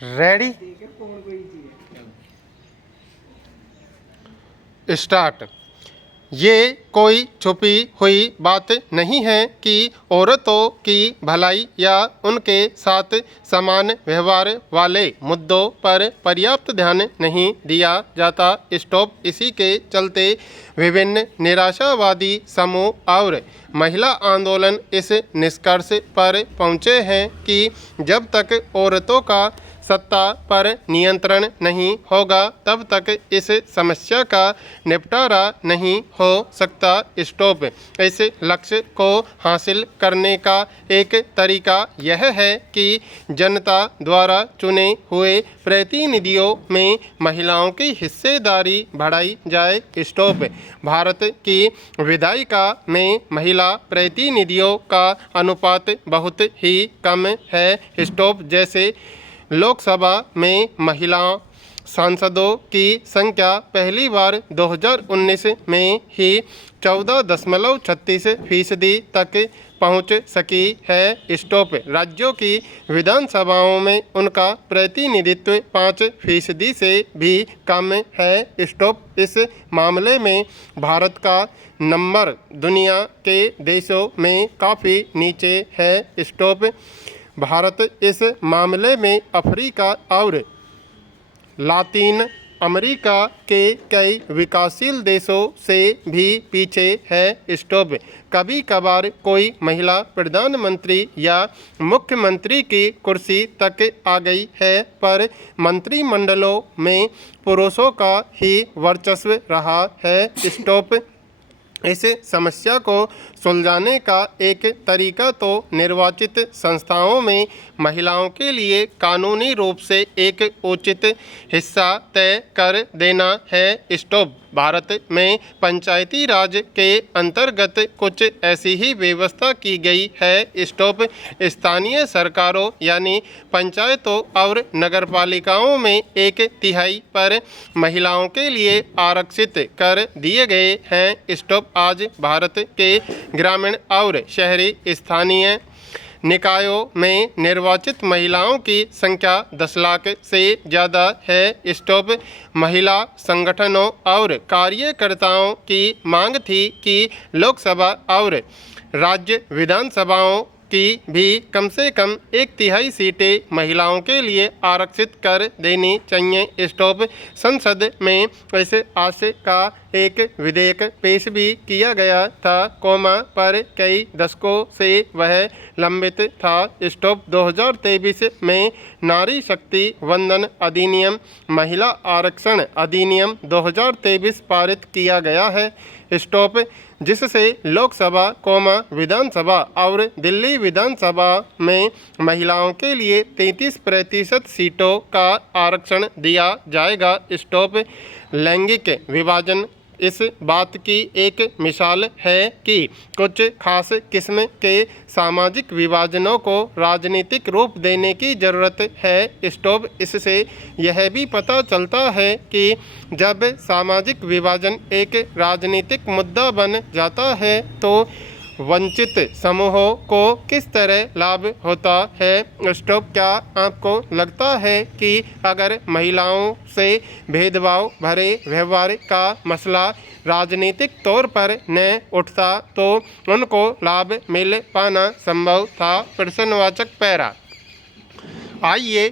Ready start. ये कोई छुपी हुई बात नहीं है कि औरतों की भलाई या उनके साथ समान व्यवहार वाले मुद्दों पर पर्याप्त ध्यान नहीं दिया जाता। स्टॉप। इसी के चलते विभिन्न निराशावादी समूह और महिला आंदोलन इस निष्कर्ष पर पहुँचे हैं कि जब तक औरतों का सत्ता पर नियंत्रण नहीं होगा तब तक इस समस्या का निपटारा नहीं हो सकता। स्टॉप। इस लक्ष्य को हासिल करने का एक तरीका यह है कि जनता द्वारा चुने हुए प्रतिनिधियों में महिलाओं की हिस्सेदारी बढ़ाई जाए। स्टॉप। भारत की विधायिका में महिला प्रतिनिधियों का अनुपात बहुत ही कम है। स्टॉप। जैसे लोकसभा में महिला सांसदों की संख्या पहली बार 2019 में ही 14.36% तक पहुंच सकी है। स्टॉप। राज्यों की विधानसभाओं में उनका प्रतिनिधित्व 5% से भी कम है। स्टॉप। इस मामले में भारत का नंबर दुनिया के देशों में काफ़ी नीचे है। स्टॉप। भारत इस मामले में अफ्रीका और लातिन अमेरिका के कई विकासशील देशों से भी पीछे है। स्टॉप। कभी कभार कोई महिला प्रधानमंत्री या मुख्यमंत्री की कुर्सी तक आ गई है, पर मंत्रिमंडलों में पुरुषों का ही वर्चस्व रहा है। स्टॉप। इस समस्या को सुलझाने का एक तरीका तो निर्वाचित संस्थाओं में महिलाओं के लिए कानूनी रूप से एक उचित हिस्सा तय कर देना है। स्टॉप। भारत में पंचायती राज के अंतर्गत कुछ ऐसी ही व्यवस्था की गई है। स्टॉप। स्थानीय सरकारों यानी पंचायतों और नगरपालिकाओं में 1/3 पर महिलाओं के लिए आरक्षित कर दिए गए हैं। स्टॉप। आज भारत के ग्रामीण और शहरी स्थानीय निकायों में निर्वाचित महिलाओं की संख्या 10 लाख से ज़्यादा है। स्टॉप। महिला संगठनों और कार्यकर्ताओं की मांग थी कि लोकसभा और राज्य विधानसभाओं की भी कम से कम 1/3 सीटें महिलाओं के लिए आरक्षित कर देनी चाहिए। स्टॉप। संसद में इस आशय का एक विधेयक पेश भी किया गया था, पर कई दशकों से वह लंबित था। स्टॉप। 2023 में नारी शक्ति वंदन अधिनियम, महिला आरक्षण अधिनियम 2023 पारित किया गया है। स्टॉप। जिससे लोकसभा, विधानसभा और दिल्ली विधानसभा में महिलाओं के लिए 33% सीटों का आरक्षण दिया जाएगा। स्टॉप। लैंगिक विभाजन इस बात की एक मिसाल है कि कुछ खास किस्म के सामाजिक विभाजनों को राजनीतिक रूप देने की ज़रूरत है। स्टॉप। इससे यह भी पता चलता है कि जब सामाजिक विभाजन एक राजनीतिक मुद्दा बन जाता है तो वंचित समूहों को किस तरह लाभ होता है। स्टॉप। क्या आपको लगता है कि अगर महिलाओं से भेदभाव भरे व्यवहार का मसला राजनीतिक तौर पर न उठता तो उनको लाभ मिल पाना संभव था? प्रश्नवाचक पैरा। आइए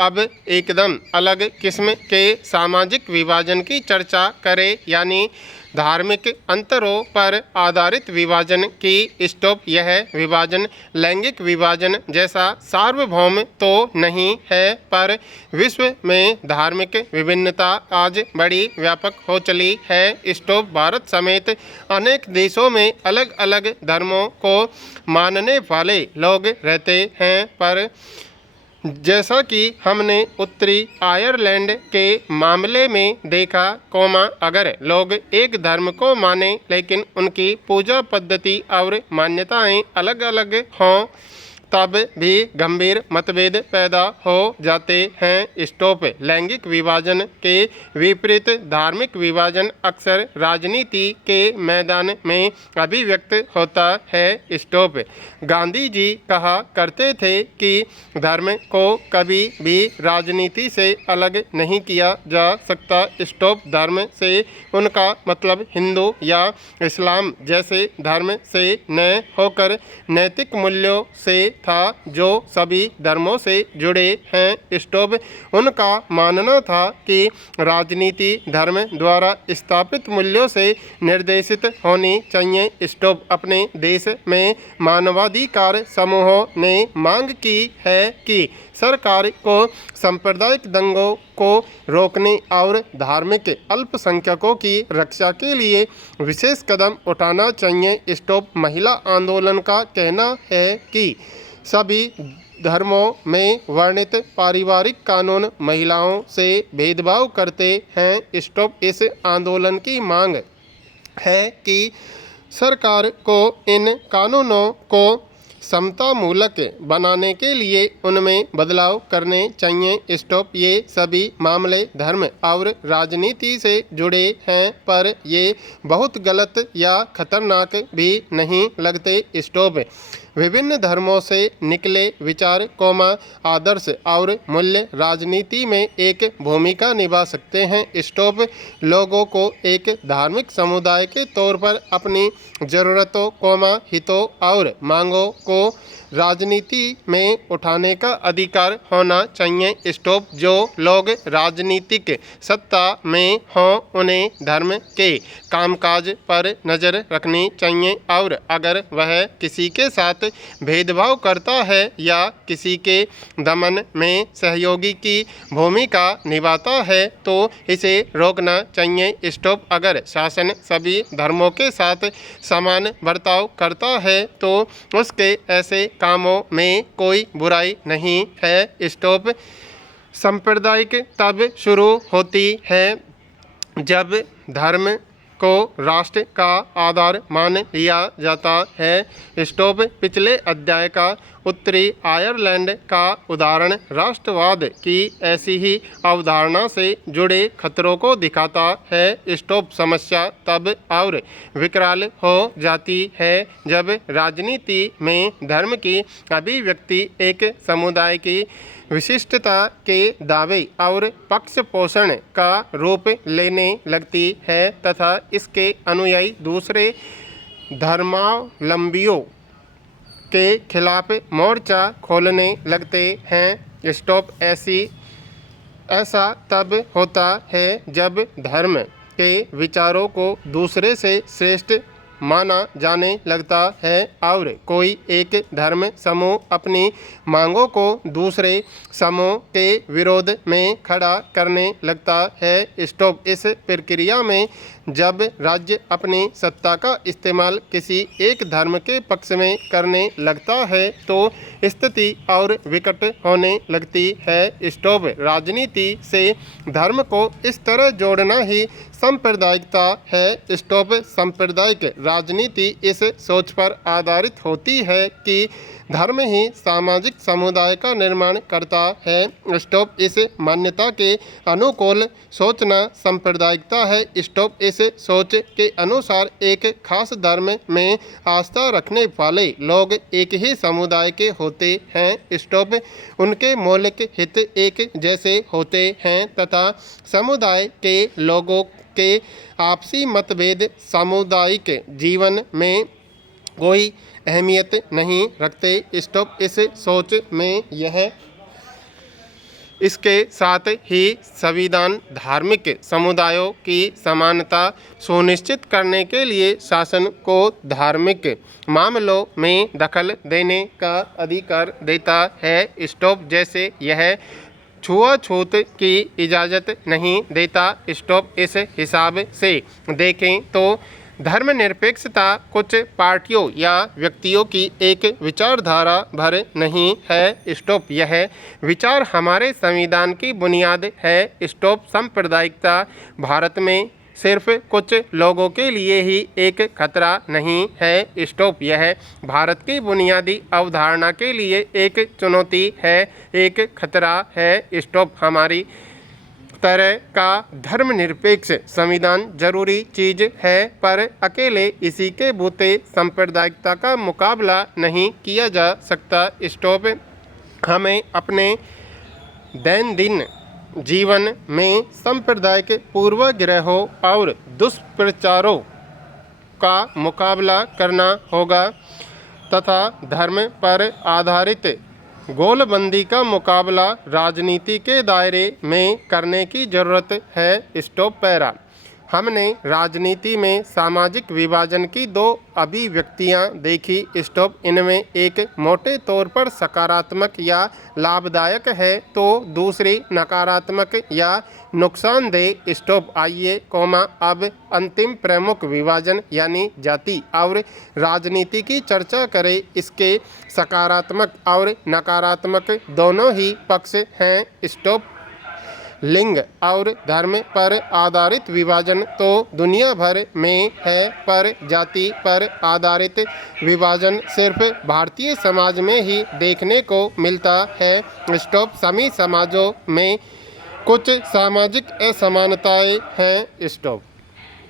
अब एकदम अलग किस्म के सामाजिक विभाजन की चर्चा करें, यानी धार्मिक अंतरों पर आधारित विभाजन की। स्टॉप। यह विभाजन लैंगिक विभाजन जैसा सार्वभौम तो नहीं है, पर विश्व में धार्मिक विभिन्नता आज बड़ी व्यापक हो चली है। स्टॉप। भारत समेत अनेक देशों में अलग अलग धर्मों को मानने वाले लोग रहते हैं, पर जैसा कि हमने उत्तरी आयरलैंड के मामले में देखा, अगर लोग एक धर्म को माने लेकिन उनकी पूजा पद्धति और मान्यताएं अलग अलग हों तब भी गंभीर मतभेद पैदा हो जाते हैं। स्टॉप। लैंगिक विभाजन के विपरीत धार्मिक विभाजन अक्सर राजनीति के मैदान में अभिव्यक्त होता है। स्टॉप। गांधी जी कहा करते थे कि धर्म को कभी भी राजनीति से अलग नहीं किया जा सकता। स्टॉप। धर्म से उनका मतलब हिंदू या इस्लाम जैसे धर्म से न होकर नैतिक मूल्यों से था जो सभी धर्मों से जुड़े हैं। स्टॉप। उनका मानना था कि राजनीति धर्म द्वारा स्थापित मूल्यों से निर्देशित होनी चाहिए। स्टॉप। अपने देश में मानवाधिकार समूहों ने मांग की है कि सरकार को सांप्रदायिक दंगों को रोकने और धार्मिक अल्पसंख्यकों की रक्षा के लिए विशेष कदम उठाना चाहिए। स्टॉप। महिला आंदोलन का कहना है कि सभी धर्मों में वर्णित पारिवारिक कानून महिलाओं से भेदभाव करते हैं। स्टॉप। इस आंदोलन की मांग है कि सरकार को इन कानूनों को समतामूलक बनाने के लिए उनमें बदलाव करने चाहिए। स्टॉप। ये सभी मामले धर्म और राजनीति से जुड़े हैं, पर ये बहुत गलत या खतरनाक भी नहीं लगते। स्टॉप। विभिन्न धर्मों से निकले विचार आदर्श और मूल्य राजनीति में एक भूमिका निभा सकते हैं। स्टॉप। लोगों को एक धार्मिक समुदाय के तौर पर अपनी ज़रूरतों हितों और मांगों को राजनीति में उठाने का अधिकार होना चाहिए। स्टॉप। जो लोग राजनीतिक सत्ता में हों उन्हें धर्म के कामकाज पर नज़र रखनी चाहिए और अगर वह किसी के साथ भेदभाव करता है या किसी के दमन में सहयोगी की भूमिका निभाता है तो इसे रोकना चाहिए। स्टॉप। अगर शासन सभी धर्मों के साथ समान बर्ताव करता है तो उसके ऐसे कामों में कोई बुराई नहीं है। स्टॉप। सांप्रदायिक तब शुरू होती है जब धर्म को राष्ट्र का आधार मान लिया जाता है। स्टॉप। पिछले अध्याय का उत्तरी आयरलैंड का उदाहरण राष्ट्रवाद की ऐसी ही अवधारणा से जुड़े खतरों को दिखाता है। स्टॉप। समस्या तब और विकराल हो जाती है जब राजनीति में धर्म की अभिव्यक्ति एक समुदाय की विशिष्टता के दावे और पक्ष पोषण का रूप लेने लगती है तथा इसके अनुयायी दूसरे धर्मावलंबियों के खिलाफ मोर्चा खोलने लगते हैं। स्टॉप। ऐसा तब होता है जब धर्म के विचारों को दूसरे से श्रेष्ठ माना जाने लगता है और कोई एक धर्म समूह अपनी मांगों को दूसरे समूह के विरोध में खड़ा करने लगता है। स्टॉप। इस प्रक्रिया में जब राज्य अपनी सत्ता का इस्तेमाल किसी एक धर्म के पक्ष में करने लगता है तो स्थिति और विकट होने लगती है। स्टॉप। राजनीति से धर्म को इस तरह जोड़ना ही सांप्रदायिकता है। स्टॉप। सांप्रदायिक राजनीति इस सोच पर आधारित होती है कि धर्म ही सामाजिक समुदाय का निर्माण करता है। स्टॉप। इस मान्यता के अनुकूल सोचना सांप्रदायिकता है। स्टॉप। इस सोच के अनुसार एक खास धर्म में आस्था रखने वाले लोग एक ही समुदाय के होते हैं। स्टॉप। उनके मौलिक हित एक जैसे होते हैं तथा समुदाय के लोगों के आपसी मतभेद सामुदायिक जीवन में कोई अहमियत नहीं रखते। स्टॉप। इस सोच में यह इसके साथ ही संविधान धार्मिक समुदायों की समानता सुनिश्चित करने के लिए शासन को धार्मिक मामलों में दखल देने का अधिकार देता है। स्टॉप। जैसे यह छुआछूत की इजाज़त नहीं देता। स्टॉप। इस हिसाब से देखें तो धर्मनिरपेक्षता कुछ पार्टियों या व्यक्तियों की एक विचारधारा भर नहीं है। स्टॉप। यह विचार हमारे संविधान की बुनियाद है। स्टॉप। सांप्रदायिकता भारत में सिर्फ कुछ लोगों के लिए ही एक खतरा नहीं है स्टॉप, यह भारत की बुनियादी अवधारणा के लिए एक चुनौती है, एक खतरा है स्टॉप। हमारी तरह का धर्मनिरपेक्ष संविधान जरूरी चीज है, पर अकेले इसी के बूते सांप्रदायिकता का मुकाबला नहीं किया जा सकता स्टॉप। हमें अपने दैनंदिन जीवन में सांप्रदायिक पूर्वाग्रहों और दुष्प्रचारों का मुकाबला करना होगा तथा धर्म पर आधारित गोलबंदी का मुकाबला राजनीति के दायरे में करने की ज़रूरत है स्टॉप। पैरा हमने राजनीति में सामाजिक विभाजन की दो अभिव्यक्तियां देखी स्टॉप। इनमें एक मोटे तौर पर सकारात्मक या लाभदायक है तो दूसरी नकारात्मक या नुकसानदेह स्टॉप। आइए अब अंतिम प्रमुख विभाजन यानी जाति और राजनीति की चर्चा करें। इसके सकारात्मक और नकारात्मक दोनों ही पक्ष हैं स्टॉप। लिंग और धर्म पर आधारित विभाजन तो दुनिया भर में है, पर जाति पर आधारित विभाजन सिर्फ भारतीय समाज में ही देखने को मिलता है स्टॉप। सभी समाजों में कुछ सामाजिक असमानताएं हैं स्टॉप।